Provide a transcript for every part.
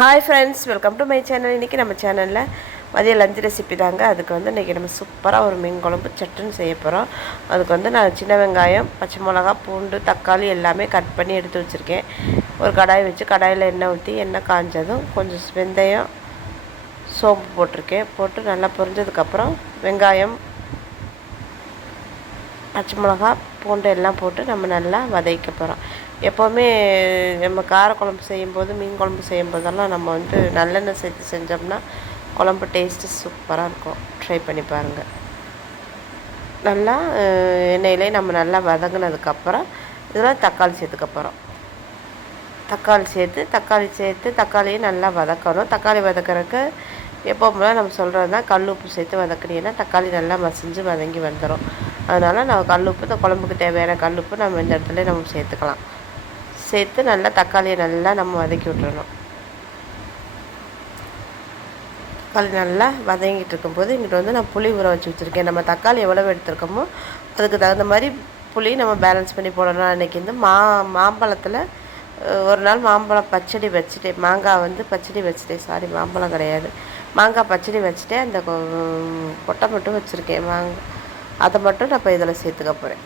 Hi friends, welcome to my channel. இன்றைக்கி நம்ம சேனலில் மதிய லஞ்ச் ரெசிபி தாங்க. அதுக்கு வந்து இன்றைக்கி நம்ம சூப்பராக ஒரு மீன் குழம்பு சட்டுன்னு செய்ய போகிறோம். அதுக்கு வந்து நான் சின்ன வெங்காயம், பச்சை மிளகா, பூண்டு, தக்காளி எல்லாமே கட் பண்ணி எடுத்து வச்சுருக்கேன். ஒரு கடாய் வச்சு கடாயில் எண்ணெய் ஊற்றி எண்ணெய் காஞ்சதும் கொஞ்சம் வெந்தயம், சோம்பு போட்டிருக்கேன். போட்டு நல்லா பொரிஞ்சதுக்கப்புறம் வெங்காயம், பச்சை மிளகா, பூண்டு எல்லாம் போட்டு நம்ம நல்லா வதக்க போகிறோம். எப்போவுமே நம்ம காரக்குழம்பு செய்யும்போது, மீன் குழம்பு செய்யும்போதெல்லாம் நம்ம வந்து நல்லெண்ணெய் சேர்த்து செஞ்சோம்னா குழம்பு டேஸ்ட்டு சூப்பராக இருக்கும். ட்ரை பண்ணி பாருங்கள். நல்லா எண்ணெயிலே நம்ம நல்லா வதங்கினதுக்கப்புறம் இதில் தக்காளி சேர்த்துக்க போகிறோம். தக்காளி சேர்த்து தக்காளியை நல்லா வதக்கணும். தக்காளி வதக்கிறதுக்கு எப்போவுமே நம்ம சொல்கிறது தான், கல் உப்பு சேர்த்து வதக்குனீங்கன்னா தக்காளி நல்லா மசிஞ்சு வதங்கி வந்துடும். அதனால் நான் கல் உப்பு, இந்த குழம்புக்கு தேவையான கல் உப்பு நம்ம இந்த இடத்துல நம்ம சேர்த்துக்கலாம். சேர்த்து நல்லா தக்காளியை நல்லா நம்ம வதக்கி விட்டுறணும். தக்காளி நல்லா வதங்கிட்டு இருக்கும்போது இங்கிட்ட வந்து நான் புளி ஊற வச்சு வச்சுருக்கேன். நம்ம தக்காளி எவ்வளோ எடுத்துருக்கோமோ அதுக்கு தகுந்த மாதிரி புளி நம்ம பேலன்ஸ் பண்ணி போடணும். அன்றைக்கி வந்து மாம்பழத்தில் ஒரு நாள் மாம்பழம் பச்சடி வச்சுட்டேன். மாங்காய் வந்து பச்சடி வச்சுட்டேன். சாரி, மாம்பழம் கிடையாது, மாங்காய் பச்சடி வச்சுட்டேன். அந்த கொட்டை மட்டும் வச்சுருக்கேன் மாங்காய். அதை மட்டும் நான் இப்போ இதில் சேர்த்துக்க போகிறேன்.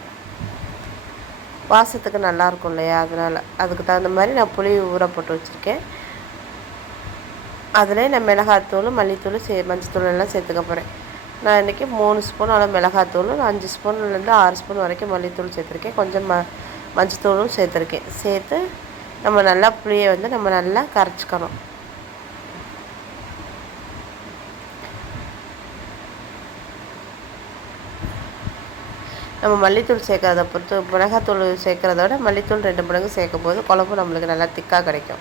வாசத்துக்கு நல்லாயிருக்கும் இல்லையா, அதனால் அதுக்கு தகுந்த மாதிரி நான் புளி ஊற போட்டு வச்சுருக்கேன். அதில் நான் மிளகாத்தூள், மல்லித்தூள், மஞ்சத்தூள் எல்லாம் சேர்த்துக்க போகிறேன். நான் இன்றைக்கி 3 ஸ்பூன் அளவு மிளகாத்தூள், 5 ஸ்பூன்லேருந்து 6 ஸ்பூன் வரைக்கும் மல்லித்தூள் சேர்த்துருக்கேன். கொஞ்சம் மஞ்சத்தூளும் சேர்த்துருக்கேன். சேர்த்து நம்ம நல்லா புளியை வந்து நம்ம நல்லா கரைச்சிக்கணும். நம்ம மல்லித்தூள் சேர்க்குறத பொறுத்து, மிளகாத்தூள் சேர்க்குறத விட மல்லித்தூள் 2 மடங்கு சேர்க்கும் போது குழம்பு நம்மளுக்கு நல்லா திக்காக கிடைக்கும்.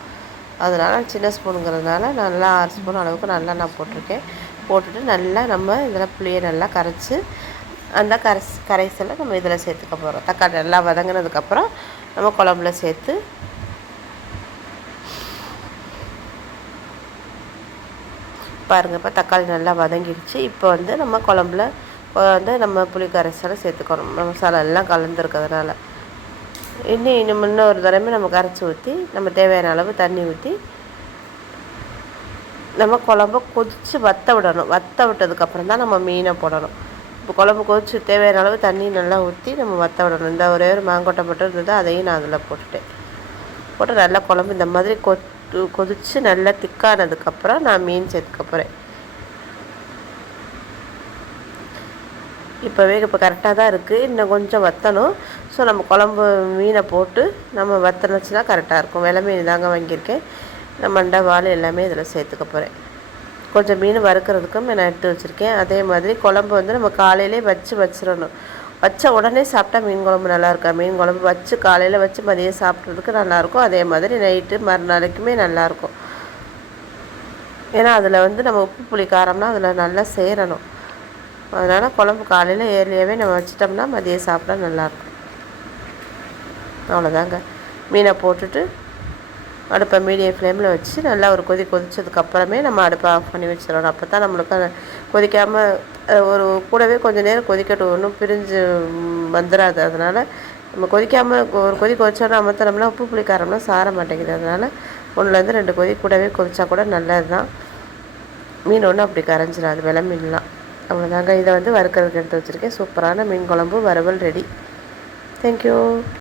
அதனால் சின்ன ஸ்பூனுங்கிறதுனால நல்லா 6 ஸ்பூன் அளவுக்கு நல்லா நான் போட்டிருக்கேன். போட்டுட்டு நல்லா நம்ம இதில் புளியை நல்லா கரைச்சி அந்த கரைசலை நம்ம இதில் சேர்த்துக்க போகிறோம். தக்காளி நல்லா வதங்கினதுக்கப்புறம் நம்ம குழம்புல சேர்த்து பாருங்கள். இப்போ தக்காளி நல்லா வதங்கிடுச்சு. இப்போ வந்து நம்ம குழம்புல வந்து நம்ம புளி கரைசலை சேர்த்துக்கணும். மசாலா எல்லாம் கலந்துருக்கிறதுனால இன்னொரு தடவை நம்ம கரைச்சி ஊற்றி நம்ம தேவையான அளவு தண்ணி ஊற்றி நம்ம குழம்ப கொதித்து வற்ற விடணும். வற்ற விட்டதுக்கப்புறம் தான் நம்ம மீனை போடணும். இப்போ குழம்பு கொதித்து தேவையான அளவு தண்ணி நல்லா ஊற்றி நம்ம வற்ற விடணும். இந்த ஒரே ஒரு மாங்கொட்டை மட்டும் இருந்தது, அதையும் நான் அதில் போட்டு நல்லா குழம்பு இந்த மாதிரி கொதித்து நல்லா திக்கானதுக்கப்புறம் நான் மீன் சேர்த்துக்க போகிறேன். இப்போ கரெக்டாக தான் இருக்குது. இன்னும் கொஞ்சம் வற்றணும். ஸோ நம்ம குழம்பு மீனை போட்டு நம்ம வற்றினுச்சுன்னா கரெக்டாக இருக்கும். வெலை மீன் தாங்க வாங்கியிருக்கேன். நான் மண்டை வால் எல்லாமே இதில் சேர்த்துக்க போகிறேன். கொஞ்சம் மீன் வறுக்கிறதுக்கும் நான் எடுத்து வச்சுருக்கேன். அதே மாதிரி குழம்பு வந்து நம்ம காலையிலே வச்சிடணும். வச்ச உடனே சாப்பிட்டா மீன் குழம்பு நல்லாயிருக்கா. மீன் குழம்பு வச்சு காலையில் வச்சு மதியம் சாப்பிட்றதுக்கு நல்லாயிருக்கும். அதே மாதிரி நைட்டு மறுநாளைக்குமே நல்லாயிருக்கும். ஏன்னா அதில் வந்து நம்ம உப்பு புளி காரம்னா அதில் நல்லா சேரணும். அதனால் குழம்பு காலையில் ஏர்லியாகவே நம்ம வச்சிட்டோம்னா மதியம் சாப்பிட்டா நல்லாயிருக்கும். அவ்வளோதாங்க. மீனை போட்டுட்டு அடுப்பை மீடியம் ஃப்ளேமில் வச்சு நல்லா ஒரு கொதிச்சதுக்கப்புறமே நம்ம அடுப்பை ஆஃப் பண்ணி வச்சிடணும். அப்போ தான் நம்மளுக்கு கொதிக்காமல் ஒரு கூடவே கொஞ்சம் நேரம் கொதிக்கட்டும், ஒன்றும் பிரிஞ்சு வந்துடாது. அதனால் நம்ம கொதிக்காமல் ஒரு கொதிச்சோன்னா அமர்த்தினோம்னா உப்பு புளி காரம்லாம் சார மாட்டேங்குது. அதனால் 1லேருந்து 2 கூடவே கொதிச்சா கூட நல்லது தான். மீன் ஒன்றும் அப்படி கரைஞ்சிடாது, வெலை மீன்லாம். அவ்வளோதாங்க. இதை வந்து வறுக்கிறதுக்கு எடுத்து வச்சுருக்கேன். சூப்பரான மீன் குழம்பு வறுவல் ரெடி. தேங்க்யூ.